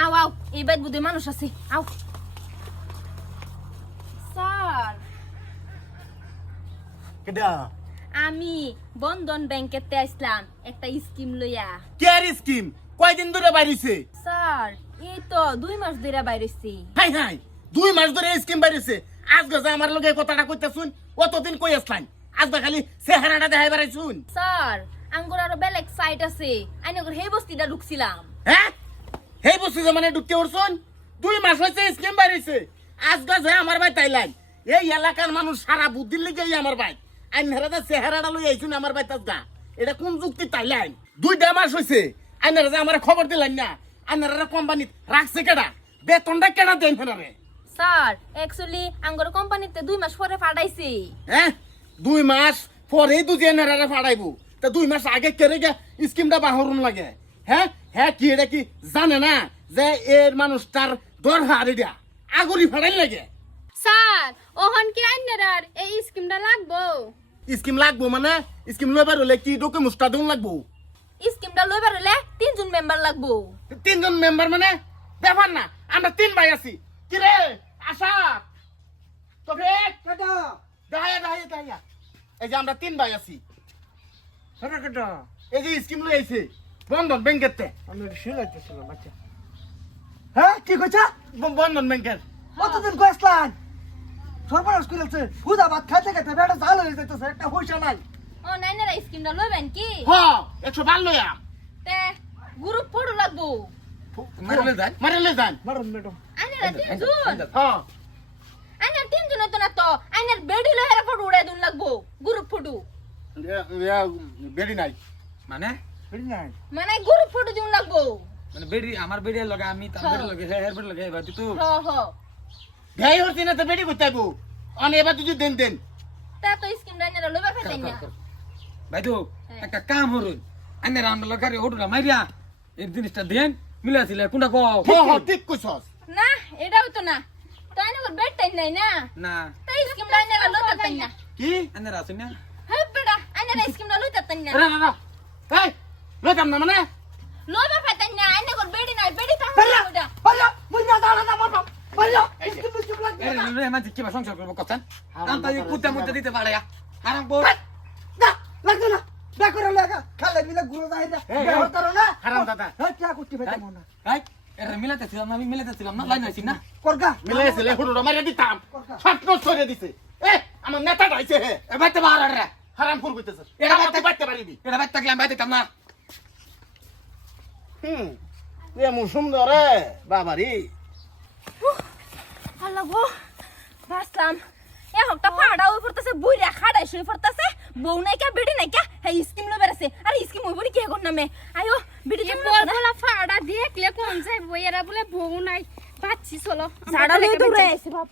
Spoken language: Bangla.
আও আও এই বাইত বুধে মানুষ আছে আও। স্যার কেডা? আমি বন্ধন ব্যাংকেতে আসলাম একটা স্কিম লইয়া। কেয়ার স্কিম কয়দিন ধরে বাইরেছে? স্যার এই তো দুই মাস ধরে বাইরেছি। হাই হাই দুই মাস ধরে স্কিম বাইরেছে। আজ গজা আমার লগে কথাটা কইতে শুন অতদিন কই আসলাম? আজ বা খালি চেহারাটা দেখাই বেড়াই শুন স্যার আঙ্গুর আরও বেলেগ সাইট আছে। আইন সেই বস্তিটা ঢুকছিলাম হ্যাঁ? সেই বস্তু যে মানে ঢুকতে উঠছুন। দুই মাস হয়েছে স্কিম বাইরেছে আজ গজা আমার ভাই তাইলাই। এই এলাকার মানুষ সারা বুদ্ধির লিগে আমার ভাই আইন হেরাদা চেহারাটা লই আইছুন আমার ভাই তাজগা। এটা কোন যুক্তি তাইলাই? দুইটা মাস হয়েছে আইন হেরাদা আমার খবর দিলেন না। আইন হেরাদা কোম্পানিত রাখছে কেডা? বেতনটা কেডা দেন ফেনারে স্যার অ্যাকচুয়ালি আঙ্গুর কোম্পানিতে দুই মাস পরে পাঠাইছি হ্যাঁ? দুই মাস পরেই দুজি এনারা ফাড়াইবো তা দুই মাস আগে কেড়ে গে স্কিমটা বাহরুন লাগে? হ্যাঁ? হ্যাঁ কি এটা কি? জানে না যে এর মানুষটার দরকার এটা। আগুরি ফাড়াই লাগে স্যার ওহন কি আইনার এই স্কিমটা লাগবো। স্কিম লাগবো মানে? স্কিম লইবার হলে কি ডকুমেন্টসটা দিন লাগবো? স্কিমটা লইবার হলে তিনজন মেম্বার লাগবো। তিনজন মেম্বার মানে? ব্যাপার না আমরা তিন ভাই আছি। কি রে আশা তবে দাহায়া দাহায়া দাহায়া এই যে আমরা তিন ভাই আছি। এই যে স্কিম লই আইছে। বন্ধন ব্যাংকের হ্যাঁ কি কইছা? বন্ধন ব্যাংকের। কতদিন কইসলান সর্বনাশ করেছে হুদা ভাত খাইতে খাইতে বেটা জাল হয়ে যাইতেছে একটা পয়সা নাই। ও নাইনারা স্কিমটা লইবেন কি? হ একশো ভালো লইয়া। তে গ্রুপ ফটো লাগবো। মারলে যান। মারলে যান। মারুন ম্যাডাম। আইনারা তিনজন। হ্যাঁ আইনার তিনজন হতো না তো। আইনার বেডি লহেরা ফটো উড়াই দুন লাগবো। গ্রুপ ফটো নাই। মানে? নাই? মানে গ্রুপ ফটো দিন লাগবো। মানে বেডি আমার বেডির লগে আমি তার বেডির লগে হে হের বেডির লগে এবার তুই তো হ হ। ভেই হচ্ছে না তো বেরি করতে আইবো অন এবার তুই দেন দেন। তা তো স্কিমটা আইনারা লইবা ফেতাই না। ভাই তো একটা কাম হরুন আনে রান্না লগারে ওটুরা মাইরিয়া এই জিনিসটা দেন মিলাছিল কোনটা কও? হ হ ঠিক কইছস। না এটা হতো না। তো আইনার বেড টাইম নাই না? না। তাই স্কিমটা আইনারা লইতা তাই না। কি? আনে রাসুন না। হ্যাঁ বেটা আইনারা স্কিমটা লইতা তাই না। রা রা রা। এই! লইতাম না মানে লইবা ফেতাই না আইনা কর বেডি নাই বেডি তা পারলা ওটা পারলা মুইনা দাঁড়া না মারবা পারলা স্কিম স্কিম লাগবে এর রে মাঝে কি সংসার করব কথা আন্তা এই কুত্তা মুত্তা দিতে পারে হারাম কর না লাগবে না দেখো লাগা খালে মিলে গুলো যাই না বেহর তারো না হারাম দাদা। হ্যাঁ কি করতে পাইতাম না ভাই এর মিলাতে ছিলাম না আমি মিলাতে ছিলাম না লাইন আছি না করগা মিলাইছে লে মারিয়া দিতাম সব নষ্ট দিছে এ আমার নেতা আইছে হে এ বাইতে রে হারাম ফুল কইতেছে এটা এটা বাইতে- বাইতে বাইতে এটা বাইতে থাকলে বাইতে না হুম। মুসুম ধরে বাবারি। আল্লাহ গো বাসলাম এ হকটা ফাড়া ওই পড়তেছে বুইরা খাড়াই শুই পড়তেছে বউ নাই কে বেডি নাই কে হ্যাঁ স্কিম লই বেরাছে আরে স্কিম হইবনি কি এখন নামে? আয়ো বেডি এই বলবলা ফাড়া দেখলে কোন যাইবো এরা বলে বউ নাই। পাচ্ছি চলো। ঝাড়া লই দৌড়ে আইছে বাপ